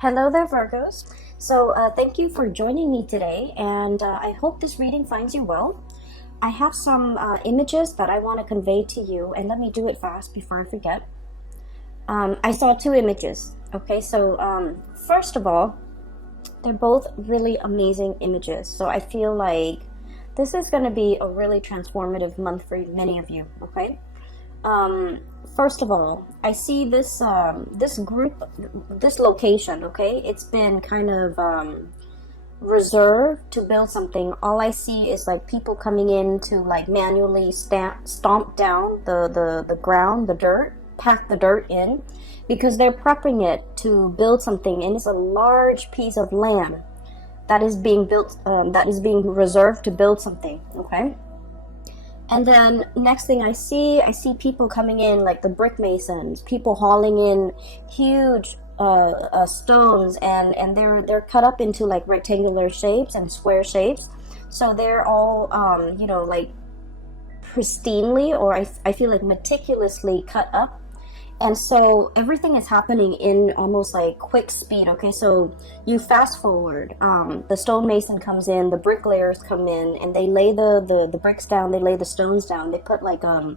Hello there, Virgos. Thank you for joining me today, and I hope this reading finds you well. I have some images that I want to convey to you, and let me do it fast before I forget. I saw two images. Okay, first of all, they're both really amazing images. So I feel like this is going to be a really transformative month for many of you. Okay. Um, First of all, I see this group, this location. Okay, it's been kind of reserved to build something. All I see is like people coming in to like manually stomp down the ground, the dirt, pack the dirt in, because they're prepping it to build something, and it's a large piece of land that is being built, that is being reserved to build something. Okay. And then next thing I see people coming in, like the brick masons, people hauling in huge stones, and they're cut up into like rectangular shapes and square shapes. So they're all like pristinely, or I feel like meticulously cut up. And so everything is happening in almost like quick speed. Okay, so you fast forward. The stonemason comes in, the bricklayers come in, and they lay the bricks down. They lay the stones down. They put like a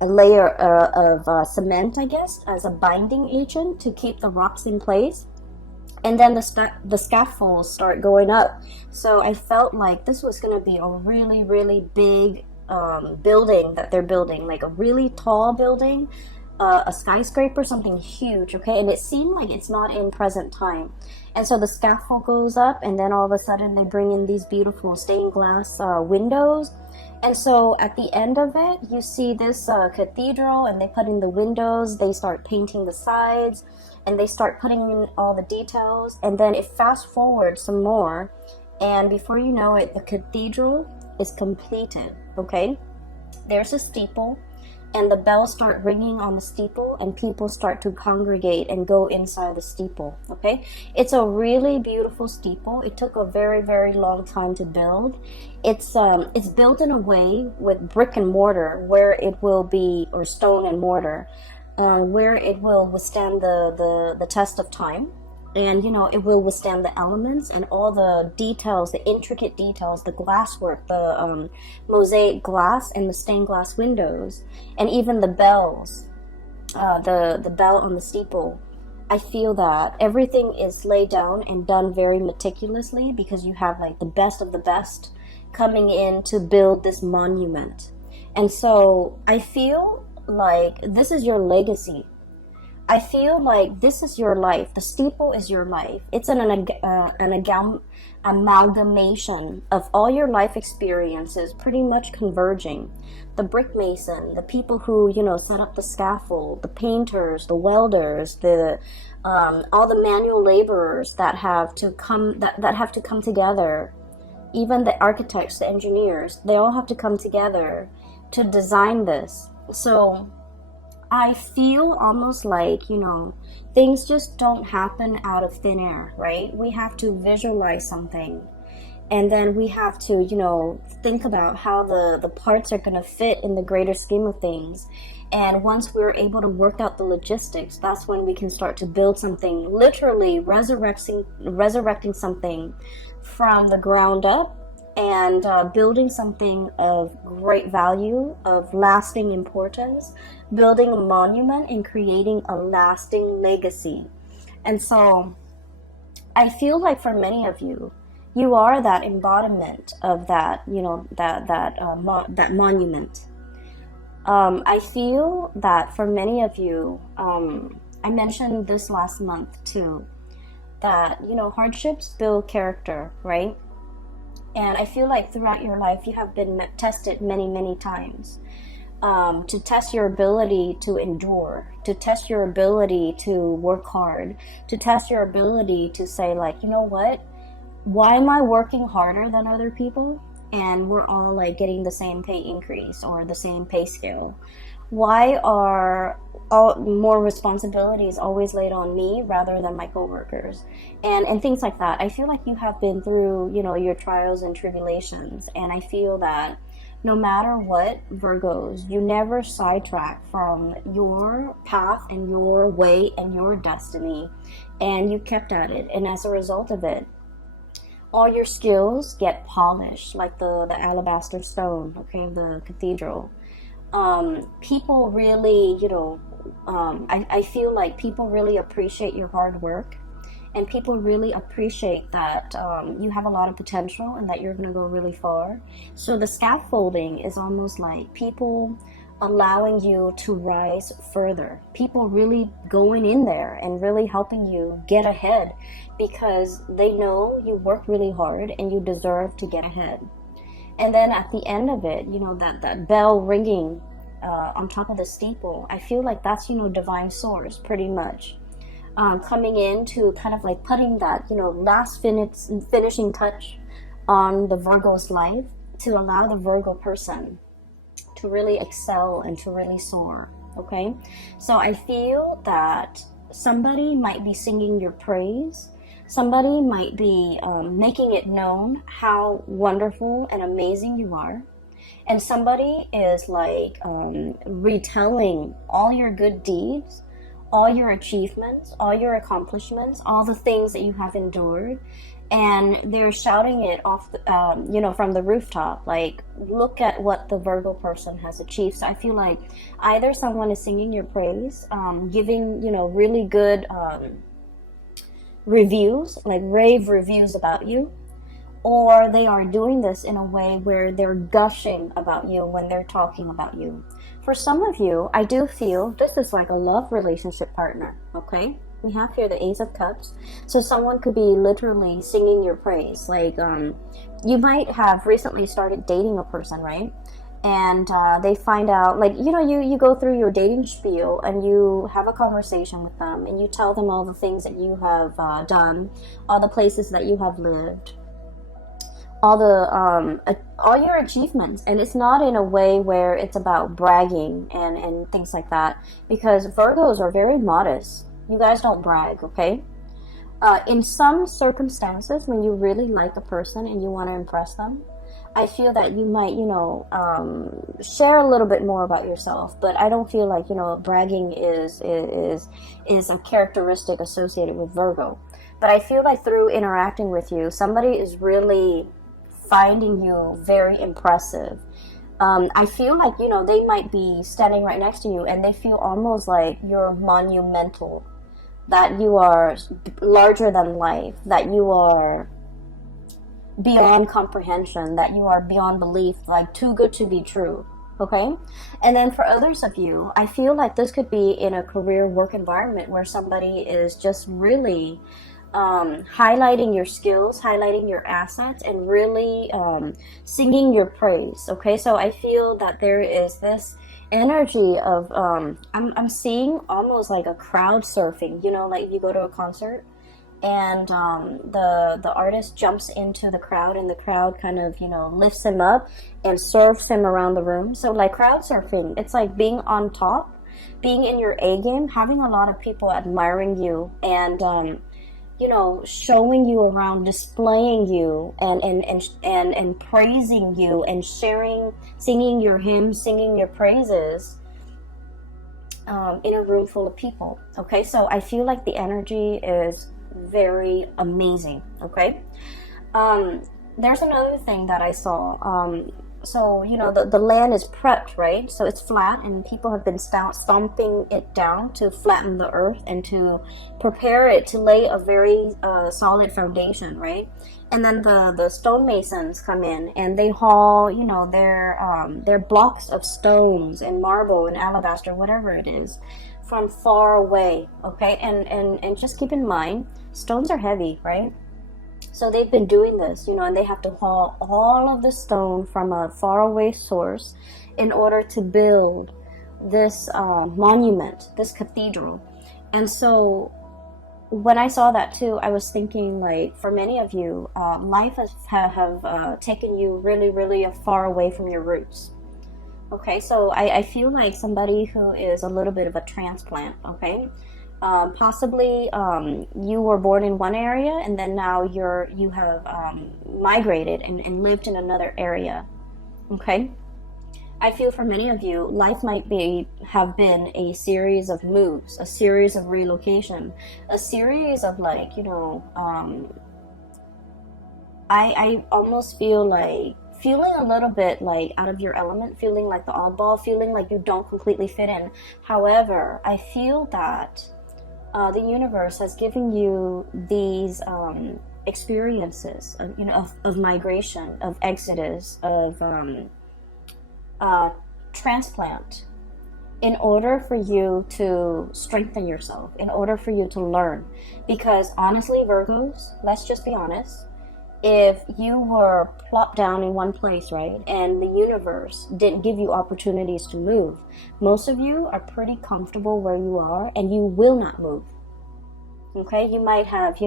layer of cement, I guess, as a binding agent to keep the rocks in place. And then the scaffolds start going up. So I felt like this was going to be a really, really big building that they're building, like a really tall building, a skyscraper, something huge. Okay, and it seemed like it's not in present time. And so the scaffold goes up, and then all of a sudden they bring in these beautiful stained glass windows. And so at the end of it, you see this cathedral, and they put in the windows, they start painting the sides, and they start putting in all the details. And then it fast forwards some more, and before you know it, the cathedral is completed. Okay, there's a steeple, and the bells start ringing on the steeple, and people start to congregate and go inside the steeple. Okay, it's a really beautiful steeple. It took a very, very long time to build. It's built in a way with brick and mortar, where it will be, or stone and mortar, where it will withstand the test of time. And it will withstand the elements and all the details, the intricate details, the glasswork, the mosaic glass, and the stained glass windows, and even the bells, the bell on the steeple. I feel that everything is laid down and done very meticulously, because you have like the best of the best coming in to build this monument. And so I feel like this is your legacy. I feel like this is your life. The steeple is your life. It's an amalgamation of all your life experiences, pretty much converging. The brick mason, the people who set up the scaffold, the painters, the welders, the all the manual laborers that have to come together. Even the architects, the engineers, they all have to come together to design this. So I feel almost like, things just don't happen out of thin air, right? We have to visualize something, and then we have to, think about how the parts are going to fit in the greater scheme of things. And once we're able to work out the logistics, that's when we can start to build something, literally resurrecting something from the ground up, and building something of great value, of lasting importance, building a monument and creating a lasting legacy. And so I feel like for many of you, you are that embodiment of that, that monument. I feel that for many of you, I mentioned this last month too, that, hardships build character, right? And I feel like throughout your life, you have been tested many, many times, to test your ability to endure, to test your ability to work hard, to test your ability to say, like, you know what? Why am I working harder than other people? And we're all like getting the same pay increase or the same pay scale. Why are more responsibilities always laid on me rather than my coworkers, and things like that? I feel like you have been through, your trials and tribulations, and I feel that No matter what, Virgos, you never sidetrack from your path and your way and your destiny, and you kept at it. And as a result of it, all your skills get polished like the alabaster stone, okay, the cathedral. People really, I feel like people really appreciate your hard work, and people really appreciate that you have a lot of potential and that you're going to go really far. So the scaffolding is almost like people allowing you to rise further, people really going in there and really helping you get ahead, because they know you work really hard and you deserve to get ahead. And then at the end of it, that bell ringing on top of the steeple, I feel like that's, divine source pretty much. Coming in to kind of like putting that, last finishing touch on the Virgo's life to allow the Virgo person to really excel and to really soar, okay? So I feel that somebody might be singing your praise. Somebody might be making it known how wonderful and amazing you are. And somebody is like retelling all your good deeds, all your achievements, all your accomplishments, all the things that you have endured, and they're shouting it off, from the rooftop. Like, look at what the Virgo person has achieved. So I feel like either someone is singing your praise, giving, really good reviews, like rave reviews about you, or they are doing this in a way where they're gushing about you when they're talking about you. For some of you, I do feel this is like a love relationship partner, okay? We have here the Ace of Cups. So someone could be literally singing your praise. Like, you might have recently started dating a person, right? And they find out, like, you go through your dating spiel and you have a conversation with them and you tell them all the things that you have done, all the places that you have lived, all your achievements. And it's not in a way where it's about bragging and things like that, because Virgos are very modest. You guys don't brag, okay? In some circumstances, when you really like a person and you want to impress them, I feel that you might, share a little bit more about yourself. But I don't feel like, bragging is a characteristic associated with Virgo. But I feel like through interacting with you, somebody is really finding you very impressive. I feel like, they might be standing right next to you and they feel almost like you're monumental, that you are larger than life, that you are beyond comprehension, that you are beyond belief, like too good to be true, okay? And then for others of you, I feel like this could be in a career work environment where somebody is just really highlighting your skills, highlighting your assets, and really singing your praise, okay? So I feel that there is this energy of I'm seeing almost like a crowd surfing, like you go to a concert and the artist jumps into the crowd and the crowd kind of lifts him up and surfs him around the room. So like crowd surfing, it's like being on top, being in your A game, having a lot of people admiring you and showing you around, displaying you, and praising you, and sharing, singing your hymns, singing your praises in a room full of people. Okay, so I feel like the energy is very amazing. Okay, there's another thing that I saw. So, the land is prepped, right? So it's flat and people have been stomping it down to flatten the earth and to prepare it to lay a very solid foundation, right? And then the stonemasons come in and they haul, their blocks of stones and marble and alabaster, whatever it is, from far away, okay? And just keep in mind, stones are heavy, right? So they've been doing this, and they have to haul all of the stone from a faraway source in order to build this monument, this cathedral. And so when I saw that too, I was thinking, like, for many of you, life have taken you really, really far away from your roots. Okay, so I feel like somebody who is a little bit of a transplant, okay? Possibly you were born in one area and then now you have migrated and lived in another area, okay? I feel for many of you, life might have been a series of moves, a series of relocation, a series of like, I almost feel like feeling a little bit like out of your element, feeling like the oddball, feeling like you don't completely fit in. However, I feel that the universe has given you these experiences, of migration, of exodus, of transplant, in order for you to strengthen yourself, in order for you to learn. Because honestly, Virgos, let's just be honest, if you were plopped down in one place, right, and the universe didn't give you opportunities to move, most of you are pretty comfortable where you are and you will not move. Okay, you might have,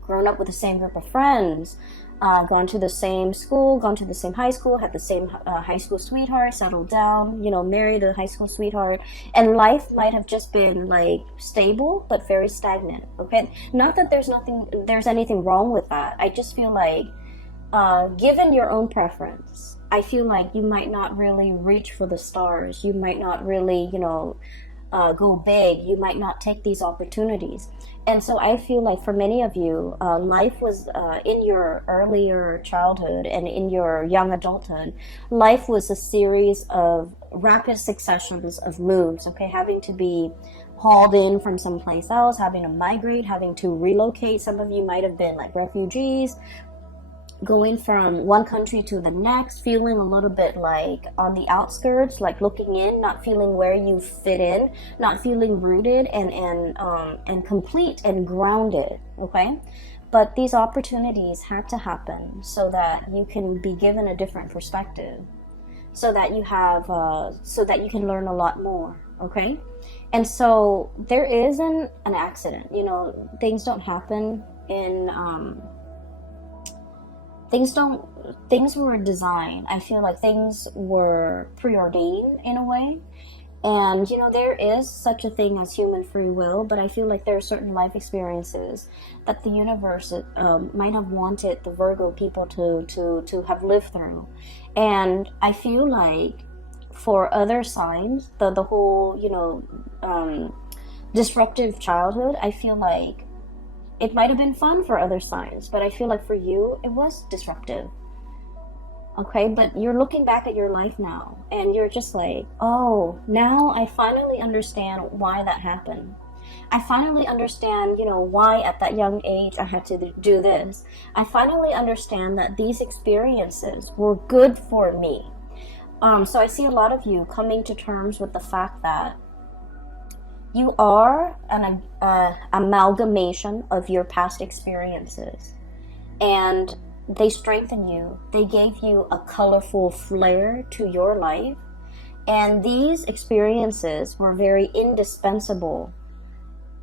grown up with the same group of friends, gone to the same school, gone to the same high school, had the same high school sweetheart, settled down, married a high school sweetheart, and life might have just been like stable but very stagnant. Okay, not that there's anything wrong with that. I just feel like, given your own preference, I feel like you might not really reach for the stars. You might not really, go big. You might not take these opportunities. And so I feel like for many of you, life was, in your earlier childhood and in your young adulthood, life was a series of rapid successions of moves, okay? Having to be hauled in from someplace else, having to migrate, having to relocate. Some of you might have been like refugees, going from one country to the next, feeling a little bit like on the outskirts, like looking in, not feeling where you fit in, not feeling rooted and complete and grounded. Okay, but these opportunities had to happen so that you can be given a different perspective, so that you can learn a lot more. Okay, and so there isn't an accident. Things don't happen in things were designed. I feel like things were preordained in a way. And there is such a thing as human free will, but I feel like there are certain life experiences that the universe might have wanted the Virgo people to have lived through. And I feel like for other signs, the whole disruptive childhood, I feel like it might have been fun for other signs, but I feel like for you, it was disruptive. Okay, but you're looking back at your life now, and you're just like, oh, now I finally understand why that happened. I finally understand, why at that young age I had to do this. I finally understand that these experiences were good for me. So I see a lot of you coming to terms with the fact that you are an amalgamation of your past experiences, and they strengthen you. They gave you a colorful flair to your life, and these experiences were very indispensable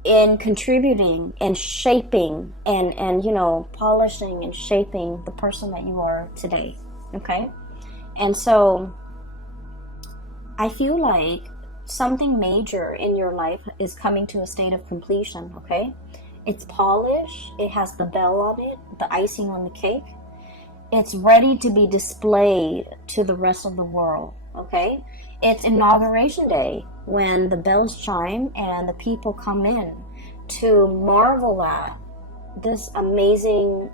in contributing and shaping and polishing and shaping the person that you are today. Okay, and so I feel like something major in your life is coming to a state of completion. Okay, it's polished, it has the bell on it, the icing on the cake, it's ready to be displayed to the rest of the world. Okay, it's inauguration day when the bells chime and the people come in to marvel at this amazing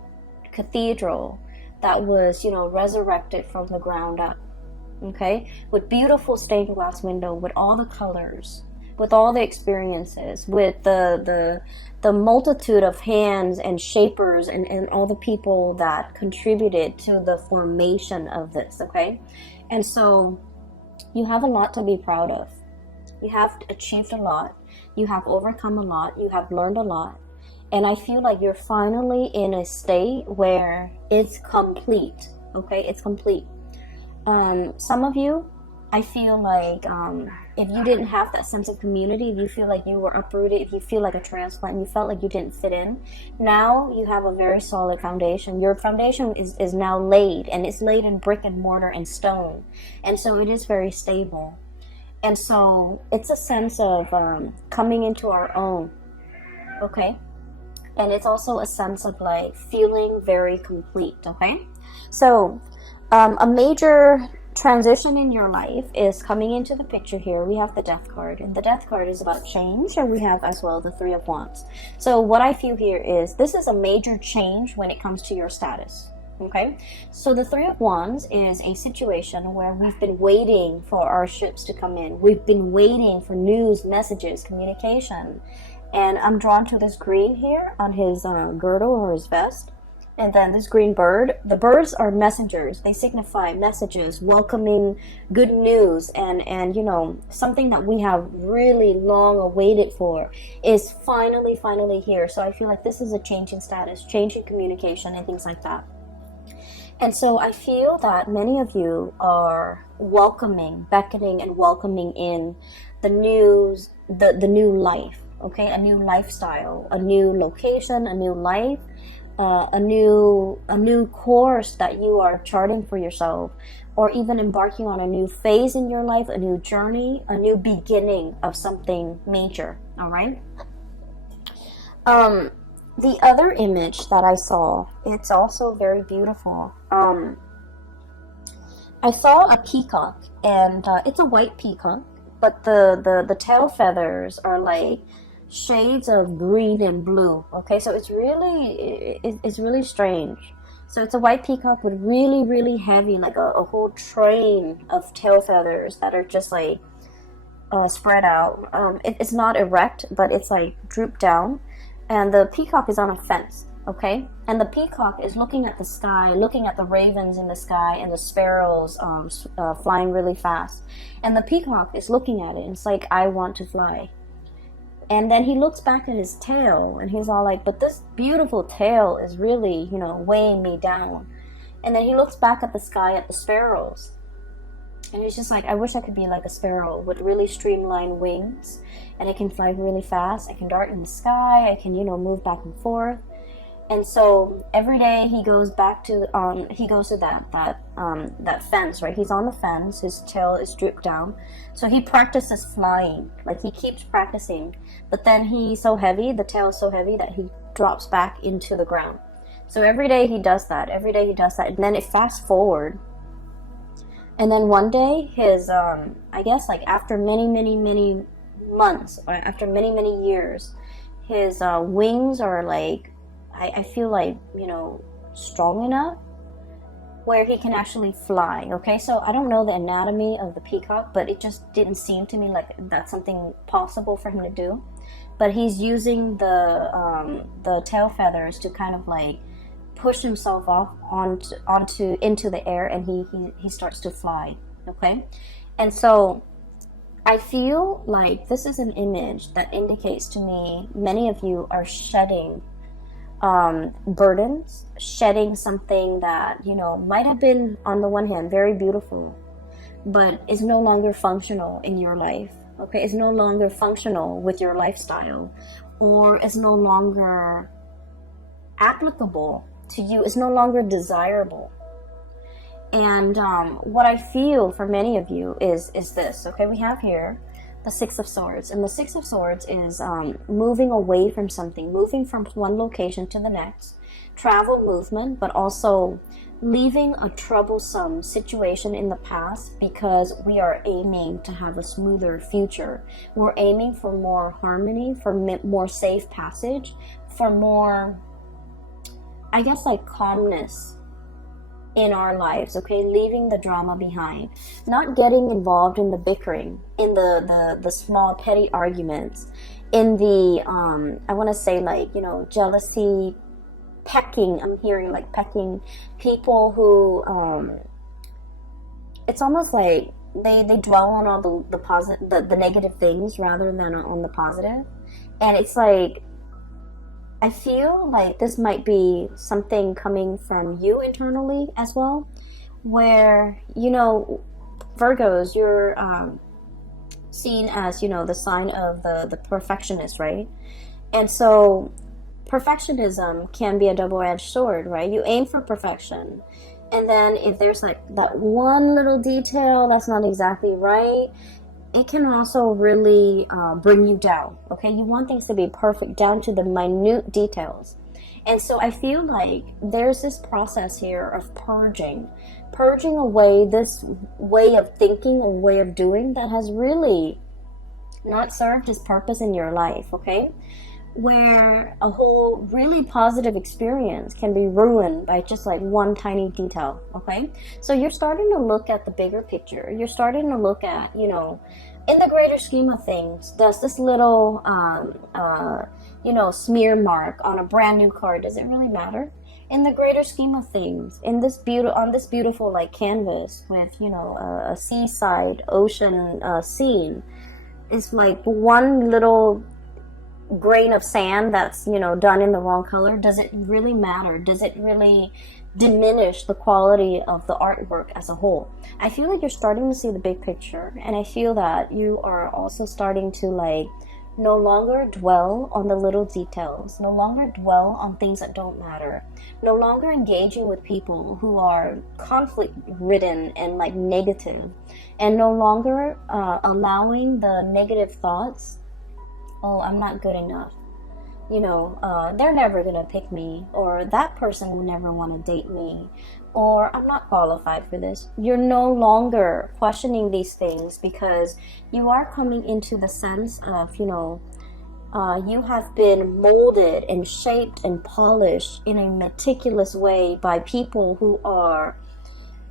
cathedral that was resurrected from the ground up. Okay, with beautiful stained glass window, with all the colors, with all the experiences, with the multitude of hands and shapers and all the people that contributed to the formation of this. Okay, and so you have a lot to be proud of. You have achieved a lot, you have overcome a lot, you have learned a lot, and I feel like you're finally in a state where it's complete. Okay, it's complete. Some of you, I feel like if you didn't have that sense of community, if you feel like you were uprooted, if you feel like a transplant, you felt like you didn't fit in, now you have a very solid foundation. Your foundation is now laid, and it's laid in brick and mortar and stone, and so it is very stable. And so it's a sense of coming into our own. Okay, and it's also a sense of like feeling very complete. Okay, so a major transition in your life is coming into the picture here. We have the Death card, and the Death card is about change, and we have as well the Three of Wands. So what I feel here is this is a major change when it comes to your status. Okay, so the Three of Wands is a situation where we've been waiting for our ships to come in. We've been waiting for news, messages, communication. And I'm drawn to this green here on his girdle or his vest. And then this green bird. The birds are messengers. They signify messages, welcoming good news. And you know, something that we have really long awaited for is finally here. So I feel like this is a change in status, change in communication, and things like that. And so I feel that many of you are welcoming, beckoning and welcoming in the news, the new life, okay? A new lifestyle, a new location, a new life, a new course that you are charting for yourself, or even embarking on a new phase in your life, a new journey, a new beginning of something major, all right? The other image that I saw, it's also very beautiful. I saw a peacock, and it's a white peacock, but the tail feathers are like shades of green and blue. Okay, so it's really strange. So it's a white peacock with really heavy, like a whole train of tail feathers that are just like spread out. It's not erect, but it's like drooped down. And the peacock is on a fence, okay? And the peacock is looking at the sky, looking at the ravens in the sky and the sparrows flying really fast. And the peacock is looking at it, and it's like, I want to fly. And then he looks back at his tail, and he's all like, but this beautiful tail is really, you know, weighing me down. And then he looks back at the sky, at the sparrows. And he's just like, I wish I could be like a sparrow with really streamlined wings, and I can fly really fast. I can dart in the sky. I can, you know, move back and forth. And so every day he goes back to that fence, right? He's on the fence. His tail is drooped down, so he practices flying. Like, he keeps practicing, but then he's so heavy. The tail is so heavy that he drops back into the ground. So every day he does that. And then it fast forward. And then one day, his, I guess like after many months, or after many years, his wings are like, I feel like, you know, strong enough where he can actually fly, okay? So I don't know the anatomy of the peacock, but it just didn't seem to me like that's something possible for him to do. But he's using the tail feathers to kind of like push himself off into the air, and he starts to fly, okay? And so I feel like this is an image that indicates to me many of you are shedding burdens, shedding something that, you know, might have been on the one hand very beautiful, but is no longer functional in your life, okay? It's no longer functional with your lifestyle, or is no longer applicable to you, is no longer desirable. And what I feel for many of you is this, okay? We have here the Six of Swords, and the Six of Swords is moving away from something, moving from one location to the next, travel movement, but also leaving a troublesome situation in the past, because we are aiming to have a smoother future. We're aiming for more harmony, for more safe passage, for more, I guess, like calmness in our lives, okay? Leaving the drama behind, not getting involved in the bickering, in the small petty arguments, in the I want to say, like, you know, jealousy, pecking. I'm hearing like pecking, people who it's almost like they dwell on all the positive, the negative things rather than on the positive. And it's like, I feel like this might be something coming from you internally as well, where, you know, Virgos, you're seen as, you know, the sign of the perfectionist, right? And so perfectionism can be a double-edged sword, right? You aim for perfection, and then if there's like that one little detail that's not exactly right, it can also really bring you down, okay? You want things to be perfect down to the minute details. And so I feel like there's this process here of purging away this way of thinking or way of doing that has really not served its purpose in your life, okay? Where a whole really positive experience can be ruined by just like one tiny detail, okay? So you're starting to look at the bigger picture. You're starting to look at, you know, in the greater scheme of things, does this little, you know, smear mark on a brand new car, does it really matter? In the greater scheme of things, in this on this beautiful like canvas with, you know, a seaside ocean scene, it's like one little grain of sand that's, you know, done in the wrong color. Does it really matter? Does it really diminish the quality of the artwork as a whole? I feel like you're starting to see the big picture, and I feel that you are also starting to like no longer dwell on the little details, no longer dwell on things that don't matter, no longer engaging with people who are conflict ridden and like negative, and no longer allowing the negative thoughts, oh, I'm not good enough, you know, they're never gonna pick me, or that person will never want to date me, or I'm not qualified for this. You're no longer questioning these things because you are coming into the sense of, you know, you have been molded and shaped and polished in a meticulous way by people who are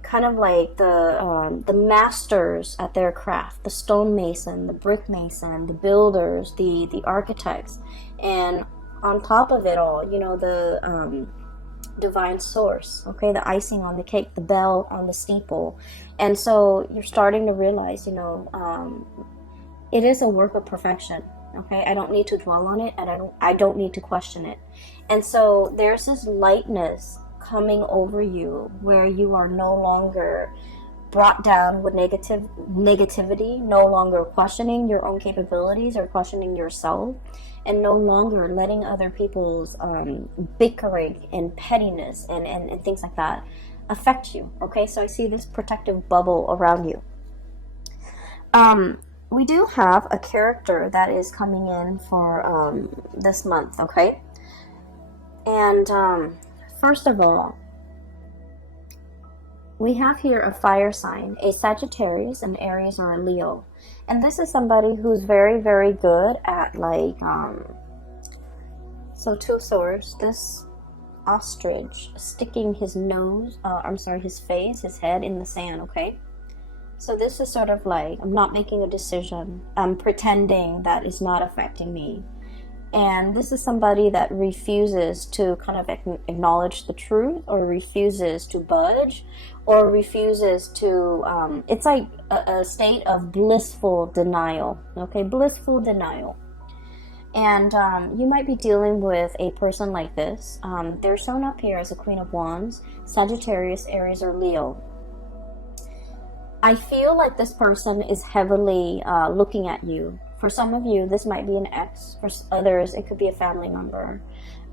kind of like the masters at their craft, the stonemason, the brick mason, the builders, the architects, and on top of it all, you know, the divine source, okay, the icing on the cake, the bell on the steeple. And so you're starting to realize, you know, it is a work of perfection, okay? I don't need to dwell on it, and I don't need to question it. And so there's this lightness coming over you where you are no longer brought down with negativity, no longer questioning your own capabilities or questioning yourself, and no longer letting other people's bickering and pettiness and things like that affect you, okay? So I see this protective bubble around you. We do have a character that is coming in for this month, okay? And first of all, we have here a fire sign, a Sagittarius, an Aries, or a Leo. And this is somebody who's very, very good at like, so two swords, this ostrich sticking his his face, his head in the sand, okay? So this is sort of like, I'm not making a decision. I'm pretending that it's not affecting me. And this is somebody that refuses to kind of acknowledge the truth, or refuses to budge, or refuses to, it's like a state of blissful denial, okay? Blissful denial. And you might be dealing with a person like this. They're shown up here as a Queen of Wands, Sagittarius, Aries, or Leo. I feel like this person is heavily looking at you. For some of you, this might be an ex. For others, it could be a family member.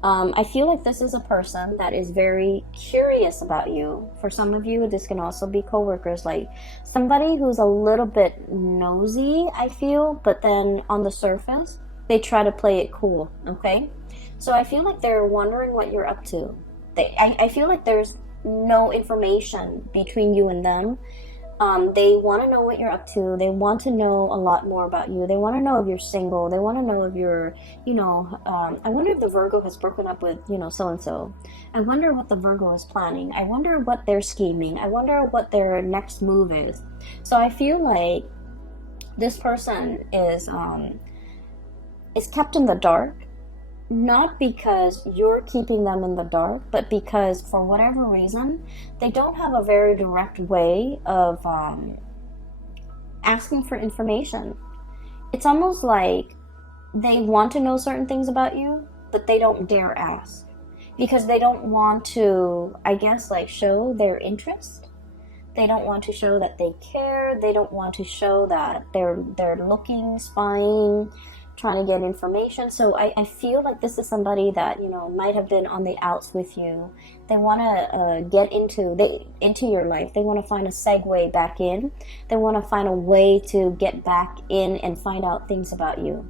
I feel like this is a person that is very curious about you. For some of you, this can also be coworkers, like somebody who's a little bit nosy, I feel, but then on the surface, they try to play it cool, okay? So I feel like they're wondering what you're up to. I feel like there's no information between you and them. They want to know what you're up to. They want to know a lot more about you. They want to know if you're single. They want to know if you're, you know, I wonder if the Virgo has broken up with, you know, so-and-so. I wonder what the Virgo is planning. I wonder what they're scheming. I wonder what their next move is. So I feel like this person is kept in the dark, not because you're keeping them in the dark, but because for whatever reason, they don't have a very direct way of asking for information. It's almost like they want to know certain things about you, but they don't dare ask because they don't want to, I guess, like show their interest. They don't want to show that they care. They don't want to show that they're looking, spying, trying to get information. So I feel like this is somebody that, you know, might have been on the outs with you. They want to get into your life. They want to find a segue back in. They want to find a way to get back in and find out things about you.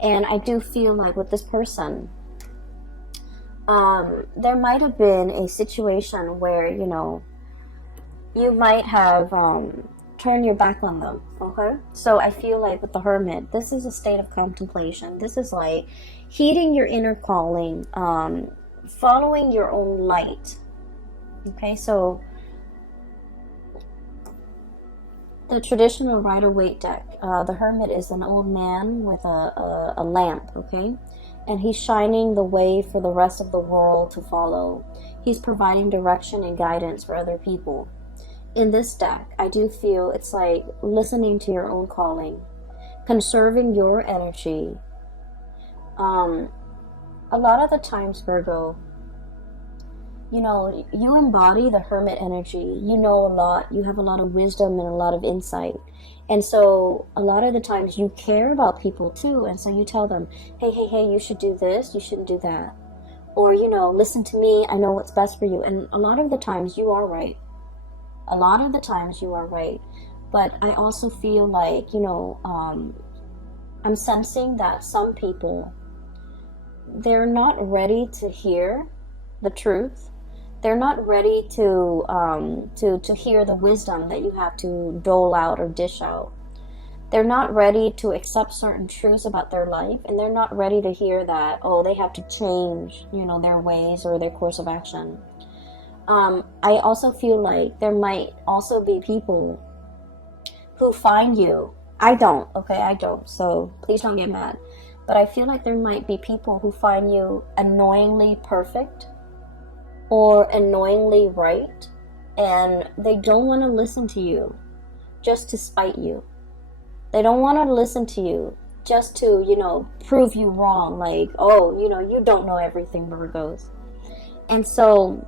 And I do feel like with this person, There might have been a situation where, you know, you might have turned your back on them. Okay, so I feel like with the Hermit, this is a state of contemplation. This is like heeding your inner calling, following your own light. Okay, so the traditional Rider-Waite deck, the Hermit is an old man with a lamp, okay? And he's shining the way for the rest of the world to follow. He's providing direction and guidance for other people. In this deck, I do feel it's like listening to your own calling, conserving your energy. A lot of the times, Virgo, you know, you embody the Hermit energy. You know a lot. You have a lot of wisdom and a lot of insight. And so a lot of the times you care about people too. And so you tell them, hey, hey, hey, you should do this. You shouldn't do that. Or, you know, listen to me. I know what's best for you. And a lot of the times you are right. A lot of the times you are right. But I also feel like, you know, I'm sensing that some people, they're not ready to hear the truth. They're not ready to hear the wisdom that you have to dole out or dish out. They're not ready to accept certain truths about their life, and they're not ready to hear that, oh, they have to change, you know, their ways or their course of action. I also feel like there might also be people who find you. I don't, okay, I don't, so please don't get mad. But I feel like there might be people who find you annoyingly perfect or annoyingly right, and they don't want to listen to you just to spite you. They don't want to listen to you just to, you know, prove you wrong, like, oh, you know, you don't know everything, Virgos. And so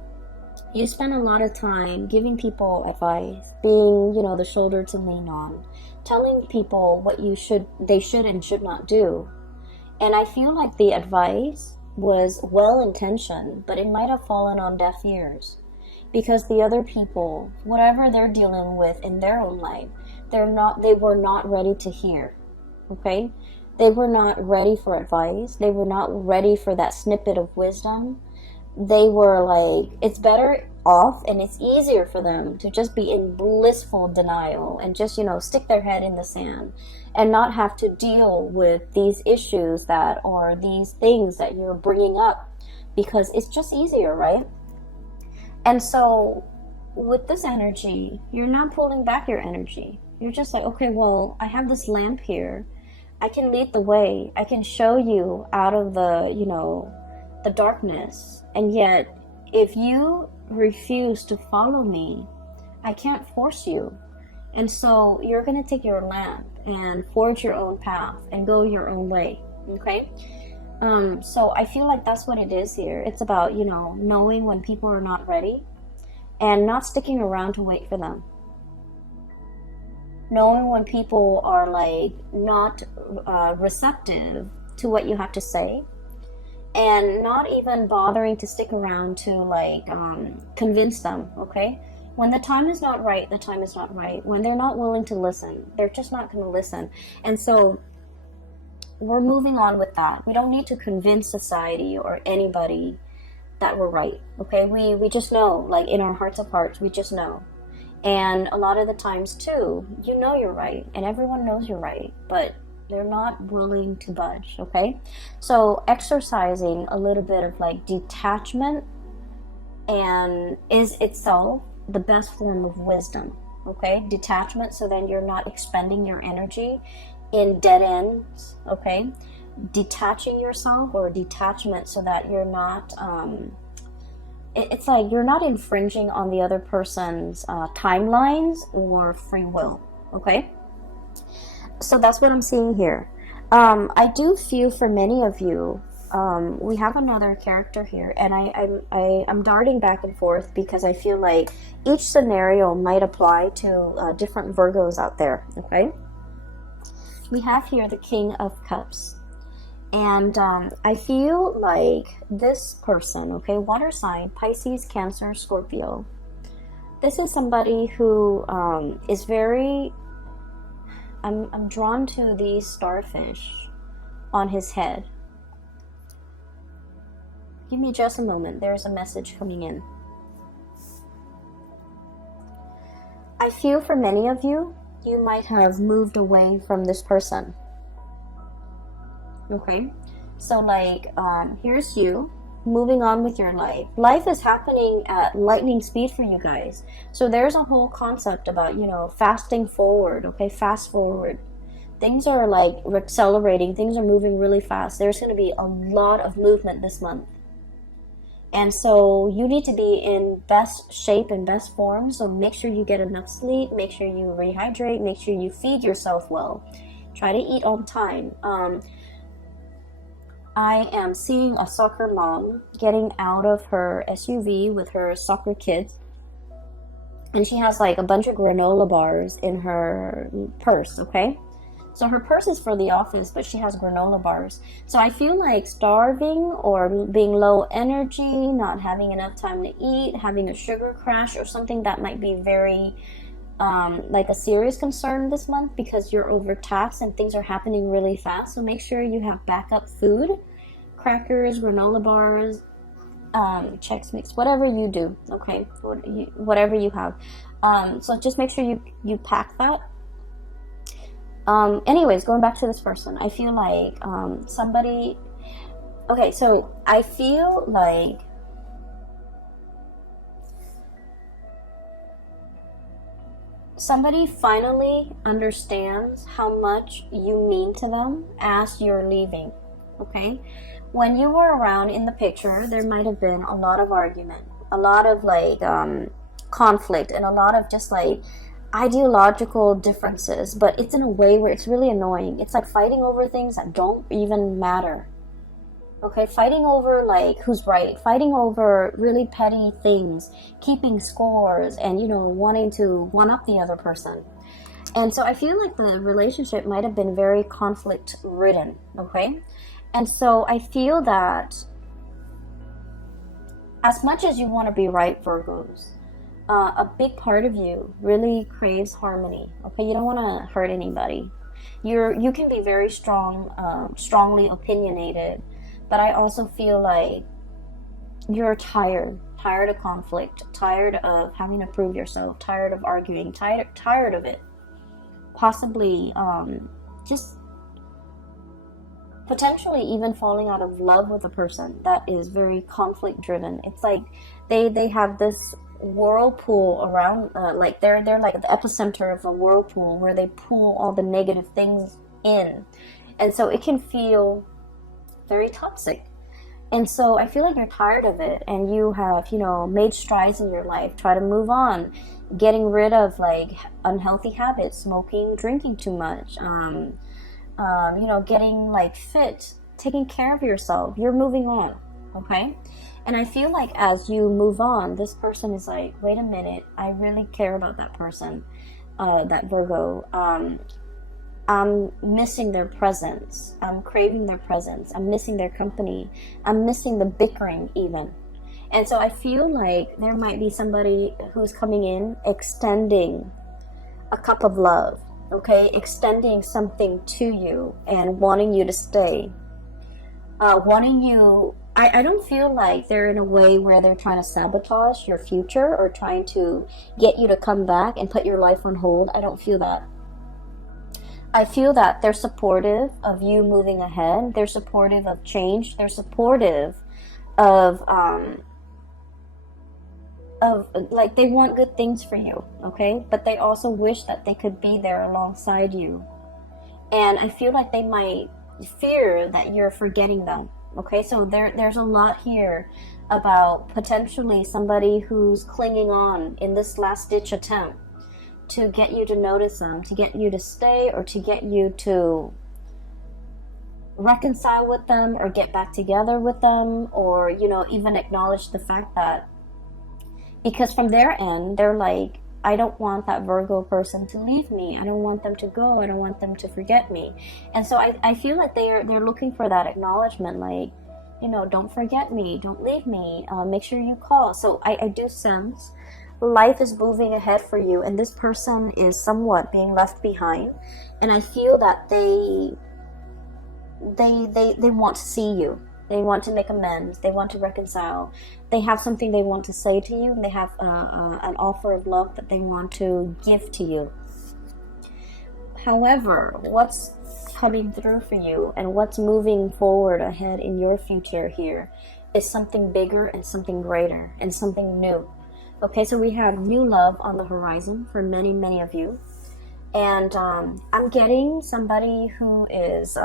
you spend a lot of time giving people advice, being, you know, the shoulder to lean on, telling people what they should and should not do. And I feel like the advice was well-intentioned, but it might have fallen on deaf ears because the other people, whatever they're dealing with in their own life, they were not ready to hear. Okay? They were not ready for advice. They were not ready for that snippet of wisdom. They were like, it's better off and it's easier for them to just be in blissful denial and just, you know, stick their head in the sand and not have to deal with these issues that or these things that you're bringing up, because it's just easier, right? And so with this energy, you're not pulling back your energy. You're just like, okay, well, I have this lamp here. I can lead the way. I can show you out of the, you know, the darkness. And yet, if you refuse to follow me, I can't force you. And so you're going to take your lamp and forge your own path and go your own way. Okay? So I feel like that's what it is here. It's about, you know, knowing when people are not ready and not sticking around to wait for them. Knowing when people are like not receptive to what you have to say, and not even bothering to stick around to like convince them. Okay, when the time is not right, the time is not right. When they're not willing to listen, they're just not going to listen. And so we're moving on with that. We don't need to convince society or anybody that we're right. Okay, we just know, like in our hearts of hearts, we just know. And a lot of the times too, you know you're right, and everyone knows you're right, but they're not willing to budge. Okay, so exercising a little bit of like detachment and is itself the best form of wisdom. Okay, detachment, so then you're not expending your energy in dead ends. Okay, detaching yourself, or detachment, so that you're not it's like you're not infringing on the other person's timelines or free will. Okay, so that's what I'm seeing here. I do feel for many of you, we have another character here, and I'm darting back and forth because I feel like each scenario might apply to different Virgos out there. Okay, we have here the King of Cups. And I feel like this person, okay, water sign, Pisces, Cancer, Scorpio. This is somebody who is very, I'm drawn to these starfish on his head. Give me just a moment. There's a message coming in. I feel for many of you, you might have moved away from this person. Okay? So like, here's you moving on with your life. Life is happening at lightning speed for you guys. So there's a whole concept about, you know, fasting forward, okay? Fast forward. Things are like accelerating. Things are moving really fast. There's going to be a lot of movement this month. And so you need to be in best shape and best form. So make sure you get enough sleep. Make sure you rehydrate. Make sure you feed yourself well. Try to eat on time. I am seeing a soccer mom getting out of her SUV with her soccer kids. And she has like a bunch of granola bars in her purse, okay? So her purse is for the office, but she has granola bars. So I feel like starving or being low energy, not having enough time to eat, having a sugar crash or something that might be very like a serious concern this month because you're overtaxed and things are happening really fast. So make sure you have backup food, crackers, granola bars, Chex Mix, whatever you do, okay? Whatever you have. So just make sure you pack that. Anyways, going back to this person, I feel like somebody... Okay, so I feel like somebody finally understands how much you mean to them as you're leaving, okay? When you were around in the picture, there might have been a lot of argument, a lot of like conflict, and a lot of just like ideological differences, but it's in a way where it's really annoying. It's like fighting over things that don't even matter. Okay, fighting over like who's right, fighting over really petty things, keeping scores, and you know, wanting to one up the other person. And so I feel like the relationship might have been very conflict ridden, okay? And so I feel that as much as you want to be right, Virgos, a big part of you really craves harmony. Okay, you don't want to hurt anybody. You can be very strongly opinionated, but I also feel like you're tired of conflict, tired of having to prove yourself, tired of arguing, tired of it. Possibly just potentially even falling out of love with a person that is very conflict driven. It's like they have this whirlpool around, like they're like the epicenter of a whirlpool where they pull all the negative things in, and so it can feel very toxic. And so I feel like you're tired of it, and you have, you know, made strides in your life, try to move on, getting rid of like unhealthy habits, smoking, drinking too much, you know, getting like fit, taking care of yourself. You're moving on, okay? And I feel like as you move on, this person is like, wait a minute, I really care about that person, that Virgo. I'm missing their presence. I'm craving their presence. I'm missing their company. I'm missing the bickering even. And so I feel like there might be somebody who's coming in, extending a cup of love, okay? Extending something to you and wanting you to stay. Wanting you... I don't feel like they're in a way where they're trying to sabotage your future or trying to get you to come back and put your life on hold. I don't feel that. I feel that they're supportive of you moving ahead. They're supportive of change. They're supportive of like they want good things for you, okay? But they also wish that they could be there alongside you. And I feel like they might fear that you're forgetting them. Okay, so there's a lot here about potentially somebody who's clinging on in this last-ditch attempt to get you to notice them, to get you to stay, or to get you to reconcile with them or get back together with them, or, you know, even acknowledge the fact that, because from their end, they're like, I don't want that Virgo person to leave me. I don't want them to go. I don't want them to forget me. And so I feel like they're looking for that acknowledgement, like, you know, don't forget me, don't leave me, make sure you call. So I do sense life is moving ahead for you, and this person is somewhat being left behind. And I feel that they want to see you. They want to make amends. They want to reconcile. They have something they want to say to you, and they have an offer of love that they want to give to you. However, what's coming through for you and what's moving forward ahead in your future here is something bigger and something greater and something new. Okay, so we have new love on the horizon for many, many of you. And I'm getting somebody who is...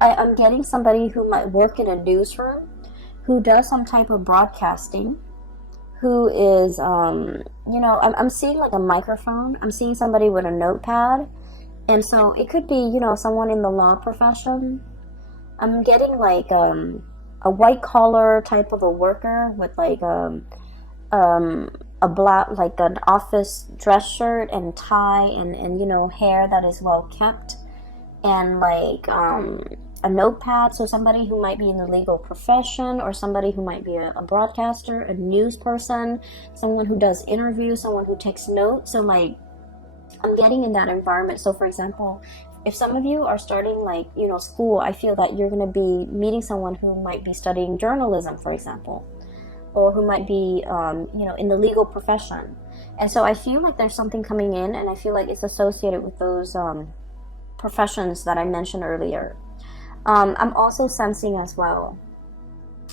I'm getting somebody who might work in a newsroom, who does some type of broadcasting, who is, I'm seeing like a microphone. I'm seeing somebody with a notepad. And so it could be, someone in the law profession. I'm getting like a white collar type of a worker with like a black, like an office dress shirt and tie and hair that is well kept, and like a notepad. So somebody who might be in the legal profession, or somebody who might be a broadcaster, a news person, someone who does interviews, someone who takes notes. So like I'm getting in that environment. So for example, if some of you are starting like school, I feel that you're going to be meeting someone who might be studying journalism, for example, or who might be in the legal profession. And so I feel like there's something coming in, and I feel like it's associated with those professions that I mentioned earlier. I'm also sensing as well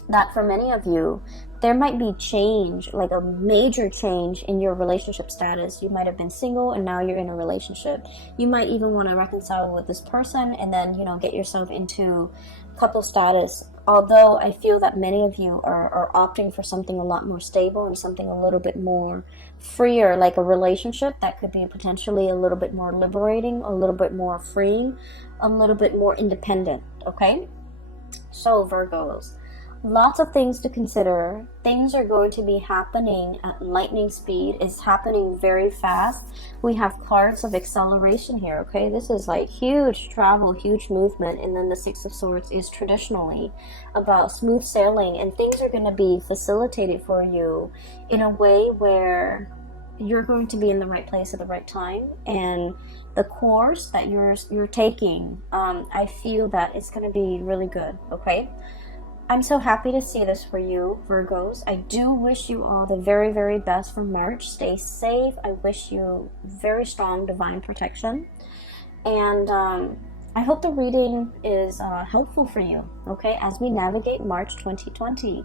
that for many of you, there might be change, like a major change in your relationship status. You might have been single and now you're in a relationship. You might even want to reconcile with this person and then, get yourself into couple status. Although I feel that many of you are opting for something a lot more stable and something a little bit more freer, like a relationship that could be potentially a little bit more liberating, a little bit more freeing, a little bit more independent, okay? So Virgos, lots of things to consider. Things are going to be happening at lightning speed. It's happening very fast. We have cards of acceleration here, okay? This is like huge travel, huge movement. And then the Six of Swords is traditionally about smooth sailing. And things are going to be facilitated for you in a way where you're going to be in the right place at the right time. And the course that you're taking, I feel that it's going to be really good, okay? I'm so happy to see this for you, Virgos. I do wish you all the very, very best for March. Stay safe. I wish you very strong divine protection. And I hope the reading is helpful for you, okay, as we navigate March 2020.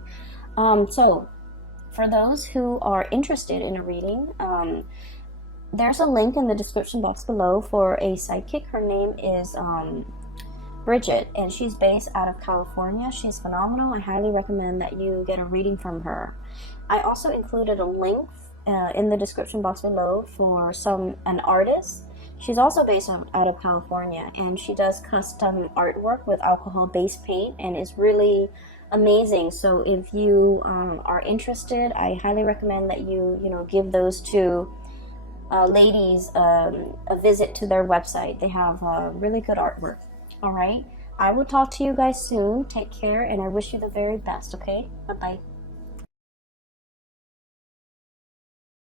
So, for those who are interested in a reading, there's a link in the description box below for a psychic. Her name is... Bridget, and she's based out of California. She's phenomenal. I highly recommend that you get a reading from her. I also included a link in the description box below for an artist. She's also based out of California, and she does custom artwork with alcohol-based paint, and it's really amazing. So if you are interested, I highly recommend that you give those two ladies a visit to their website. They have really good artwork. All right, I will talk to you guys soon. Take care, and I wish you the very best, okay? Bye-bye.